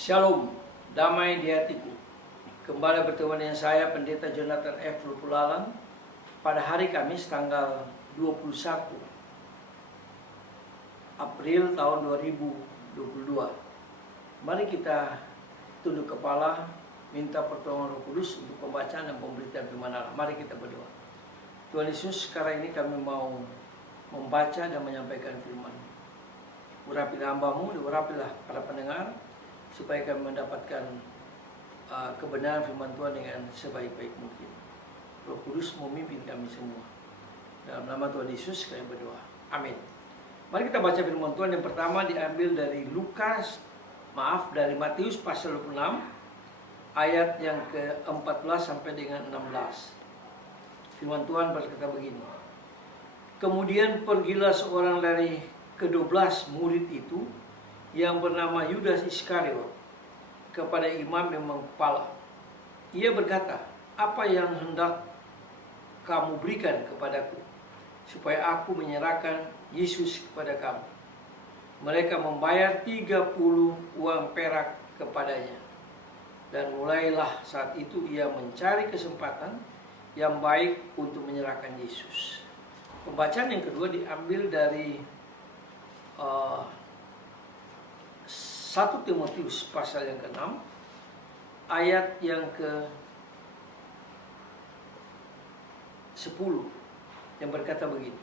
Shalom, damai di hatiku. Kembali bertemu dengan saya, Pendeta Jonathan F. Lupulalang, pada hari Kamis tanggal 21 April tahun 2022. Mari kita tunduk kepala, minta pertolongan Roh Kudus untuk pembacaan dan pemberitaan firman Allah. Mari kita berdoa. Tuhan Yesus, sekarang ini kami mau membaca dan menyampaikan firman. Urapilah hamba-Mu, urapilah para pendengar, supaya kami mendapatkan kebenaran firman Tuhan dengan sebaik-baik mungkin. Roh Kudus memimpin kami semua. Dalam nama Tuhan Yesus kami berdoa. Amin. Mari kita baca firman Tuhan. Yang pertama diambil dari dari Matius pasal 26 ayat yang ke-14 sampai dengan 16. Firman Tuhan berkata begini. Kemudian pergilah seorang dari ke-12 murid itu yang bernama Yudas Iskariot kepada imam yang kepala. Ia berkata, apa yang hendak kamu berikan kepadaku, supaya aku menyerahkan Yesus kepada kamu? Mereka membayar 30 uang perak kepadanya. Dan mulailah saat itu ia mencari kesempatan yang baik untuk menyerahkan Yesus. Pembacaan yang kedua diambil dari 1 Timotius pasal yang ke-6 ayat yang ke-10 yang berkata begini.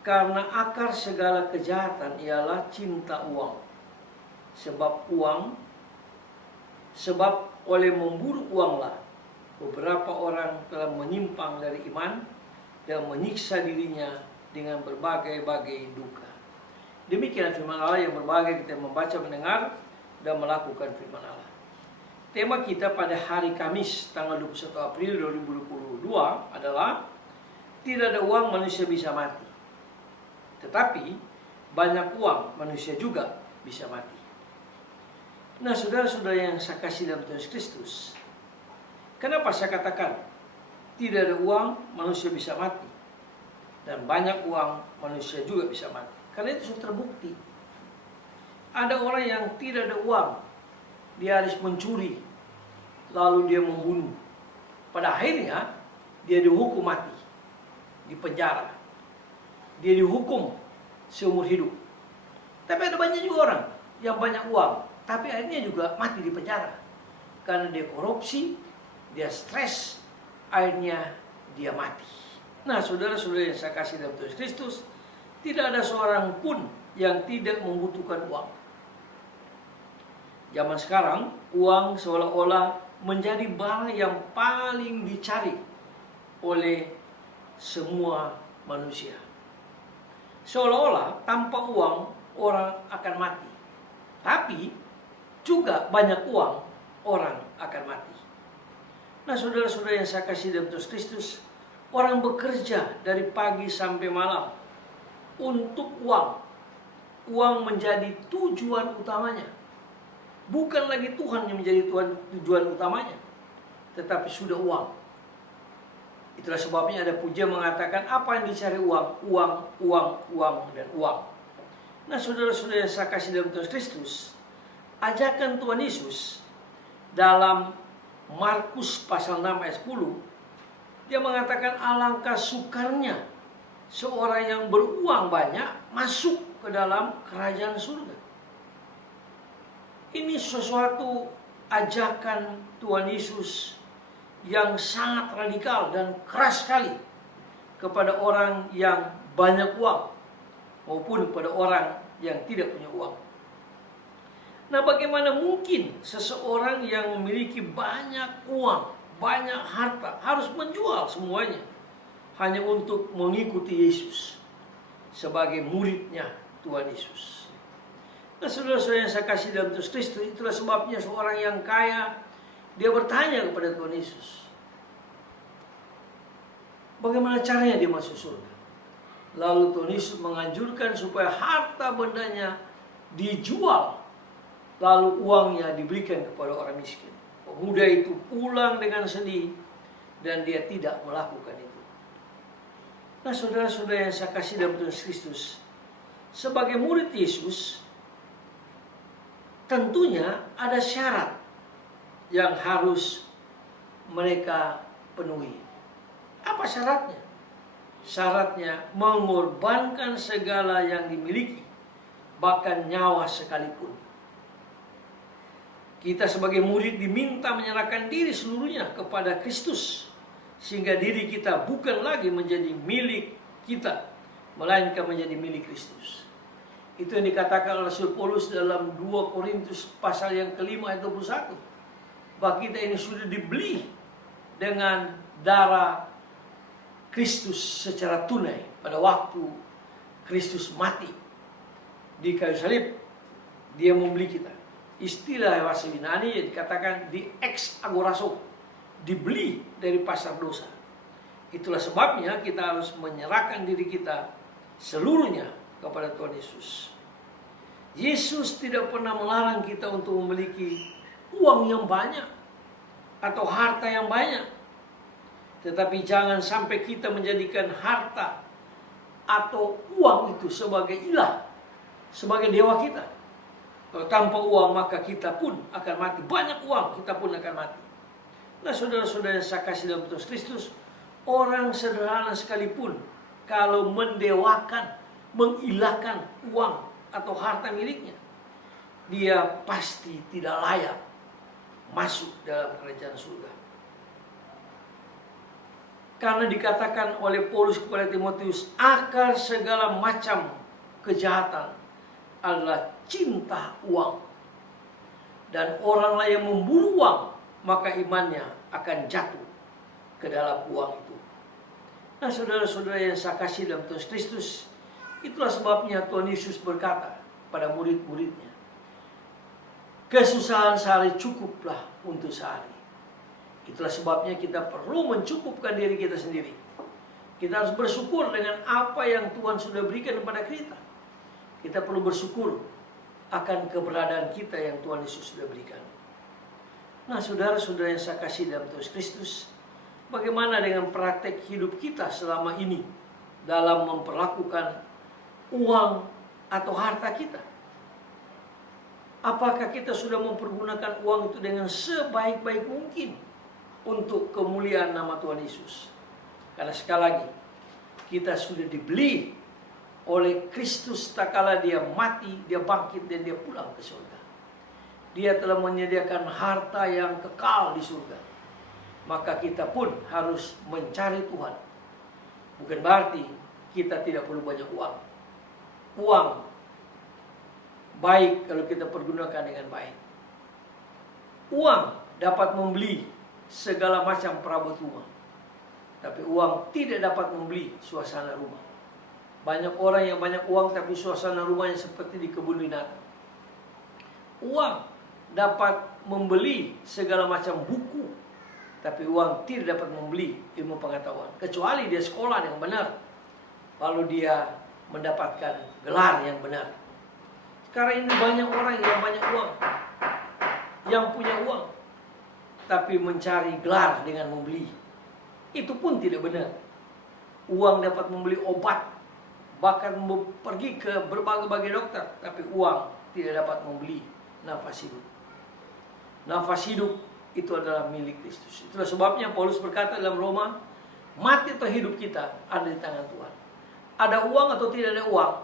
Karena akar segala kejahatan ialah cinta uang. Sebab oleh memburu uanglah beberapa orang telah menyimpang dari iman dan menyiksa dirinya dengan berbagai-bagai duka. Demikian firman Allah yang berbahagia kita membaca, mendengar, dan melakukan firman Allah. Tema kita pada hari Kamis tanggal 21 April 2022 adalah tidak ada uang manusia bisa mati. Tetapi banyak uang manusia juga bisa mati. Nah, saudara-saudara yang saya kasih dalam Tuhan Kristus, kenapa saya katakan tidak ada uang manusia bisa mati dan banyak uang manusia juga bisa mati? Karena itu sudah terbukti. Ada orang yang tidak ada uang, dia harus mencuri, lalu dia membunuh. Pada akhirnya dia dihukum mati, di penjara. Dia dihukum seumur hidup. Tapi ada banyak juga orang yang banyak uang, tapi akhirnya juga mati di penjara. Karena dia korupsi, dia stres, akhirnya dia mati. Nah, saudara-saudara yang saya kasih dalam Tuhan Kristus, tidak ada seorang pun yang tidak membutuhkan uang. Zaman sekarang, uang seolah-olah menjadi barang yang paling dicari oleh semua manusia. Seolah-olah tanpa uang orang akan mati. Tapi juga banyak uang orang akan mati. Nah, saudara-saudara yang saya kasih dalam Tuhan Kristus, orang bekerja dari pagi sampai malam untuk uang. Uang menjadi tujuan utamanya. Bukan lagi Tuhan yang menjadi tujuan utamanya, tetapi sudah uang. Itulah sebabnya ada pujian mengatakan apa yang dicari uang, uang, uang, uang, dan uang. Nah, saudara-saudara yang saya kasih dalam Tuhan Kristus, ajakan Tuhan Yesus dalam Markus pasal 6 ayat 10, dia mengatakan alangkah sukarnya seorang yang beruang banyak masuk ke dalam kerajaan surga. Ini sesuatu ajakan Tuhan Yesus yang sangat radikal dan keras sekali kepada orang yang banyak uang maupun kepada orang yang tidak punya uang. Nah, bagaimana mungkin seseorang yang memiliki banyak uang, banyak harta harus menjual semuanya hanya untuk mengikuti Yesus sebagai muridnya Tuhan Yesus? Nah, saudara-saudara yang saya kasih dalam Tuhan Kristus, itulah sebabnya seorang yang kaya, dia bertanya kepada Tuhan Yesus, bagaimana caranya dia masuk surga? Lalu Tuhan Yesus menganjurkan supaya harta bendanya dijual, lalu uangnya diberikan kepada orang miskin. Pemuda itu pulang dengan sedih dan dia tidak melakukan itu. Nah, saudara-saudara yang saya kasih dalam Tuhan Kristus, sebagai murid Yesus, tentunya ada syarat yang harus mereka penuhi. Apa syaratnya? Syaratnya mengorbankan segala yang dimiliki, bahkan nyawa sekalipun. Kita sebagai murid diminta menyerahkan diri seluruhnya kepada Kristus, sehingga diri kita bukan lagi menjadi milik kita, melainkan menjadi milik Kristus. Itu yang dikatakan oleh Rasul Paulus dalam 2 Korintus pasal yang ke-5 ayat 21. Bahwa kita ini sudah dibeli dengan darah Kristus secara tunai pada waktu Kristus mati di kayu salib. Dia membeli kita. Istilah bahasa Yunani yang dikatakan di ex agorazo, dibeli dari pasar dosa. Itulah sebabnya kita harus menyerahkan diri kita seluruhnya kepada Tuhan Yesus. Yesus tidak pernah melarang kita untuk memiliki uang yang banyak atau harta yang banyak. Tetapi jangan sampai kita menjadikan harta atau uang itu sebagai ilah, sebagai dewa kita. Kalau tanpa uang maka kita pun akan mati. Banyak uang kita pun akan mati. Nah, saudara-saudara yang saya kasih dalam Tuhan Kristus, orang sederhana sekalipun kalau mendewakan, mengilahkan uang atau harta miliknya, dia pasti tidak layak masuk dalam kerajaan surga. Karena dikatakan oleh Paulus kepada Timotius, akar segala macam kejahatan adalah cinta uang. Dan oranglah yang memburu uang, maka imannya akan jatuh ke dalam uang itu. Nah, saudara-saudara yang saya kasih dalam Tuhan Kristus, itulah sebabnya Tuhan Yesus berkata pada murid-muridnya, kesusahan sehari cukuplah untuk sehari. Itulah sebabnya kita perlu mencukupkan diri kita sendiri. Kita harus bersyukur dengan apa yang Tuhan sudah berikan kepada kita. Kita perlu bersyukur akan keberadaan kita yang Tuhan Yesus sudah berikan. Nah, saudara-saudara yang saya kasih dalam Tuhan Kristus, bagaimana dengan praktek hidup kita selama ini dalam memperlakukan uang atau harta kita? Apakah kita sudah mempergunakan uang itu dengan sebaik-baik mungkin untuk kemuliaan nama Tuhan Yesus? Karena sekali lagi, kita sudah dibeli oleh Kristus tak kala dia mati, dia bangkit dan dia pulang ke surga. Dia telah menyediakan harta yang kekal di surga. Maka kita pun harus mencari Tuhan. Bukan berarti kita tidak perlu banyak uang. Uang baik kalau kita pergunakan dengan baik. Uang dapat membeli segala macam perabot rumah. Tapi uang tidak dapat membeli suasana rumah. Banyak orang yang banyak uang tapi suasana rumahnya seperti di kebun binatang. Uang dapat membeli segala macam buku, tapi uang tidak dapat membeli ilmu pengetahuan. Kecuali dia sekolah yang benar, lalu dia mendapatkan gelar yang benar. Sekarang ini banyak orang yang banyak uang, yang punya uang, tapi mencari gelar dengan membeli. Itu pun tidak benar. Uang dapat membeli obat, bahkan pergi ke berbagai-bagai dokter, tapi uang tidak dapat membeli nafas hidup. Nafas hidup itu adalah milik Kristus. Itulah sebabnya Paulus berkata dalam Roma, mati atau hidup kita ada di tangan Tuhan. Ada uang atau tidak ada uang,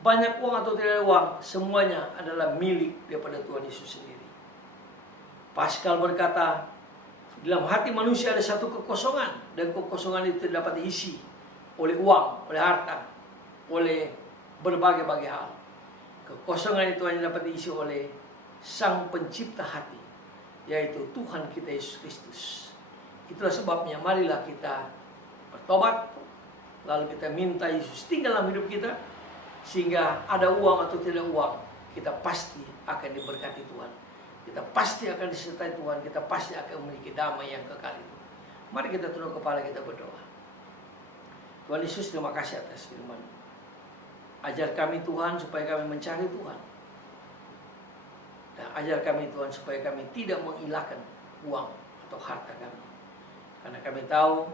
banyak uang atau tidak ada uang, semuanya adalah milik daripada Tuhan Yesus sendiri. Pascal berkata, dalam hati manusia ada satu kekosongan, dan kekosongan itu tidak dapat diisi oleh uang, oleh harta, oleh berbagai-bagai hal. Kekosongan itu hanya dapat diisi oleh Sang Pencipta hati, yaitu Tuhan kita Yesus Kristus. Itulah sebabnya marilah kita bertobat, lalu kita minta Yesus tinggal dalam hidup kita, sehingga ada uang atau tidak uang, kita pasti akan diberkati Tuhan. Kita pasti akan disertai Tuhan, kita pasti akan memiliki damai yang kekal itu. Mari kita tunduk kepala, kita berdoa. Tuhan Yesus, terima kasih atas firman. Ajar kami Tuhan supaya kami mencari Tuhan. Dan ajar kami Tuhan supaya kami tidak mengilahkan uang atau harta kami. Karena kami tahu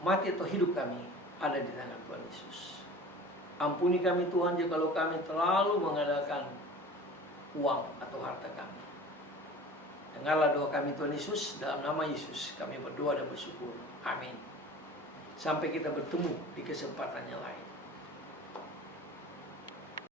mati atau hidup kami ada di tangan Tuhan Yesus. Ampuni kami Tuhan jikalau kami terlalu mengandalkan uang atau harta kami. Dengarlah doa kami Tuhan Yesus, dalam nama Yesus kami berdoa dan bersyukur. Amin. Sampai kita bertemu di kesempatan yang lain.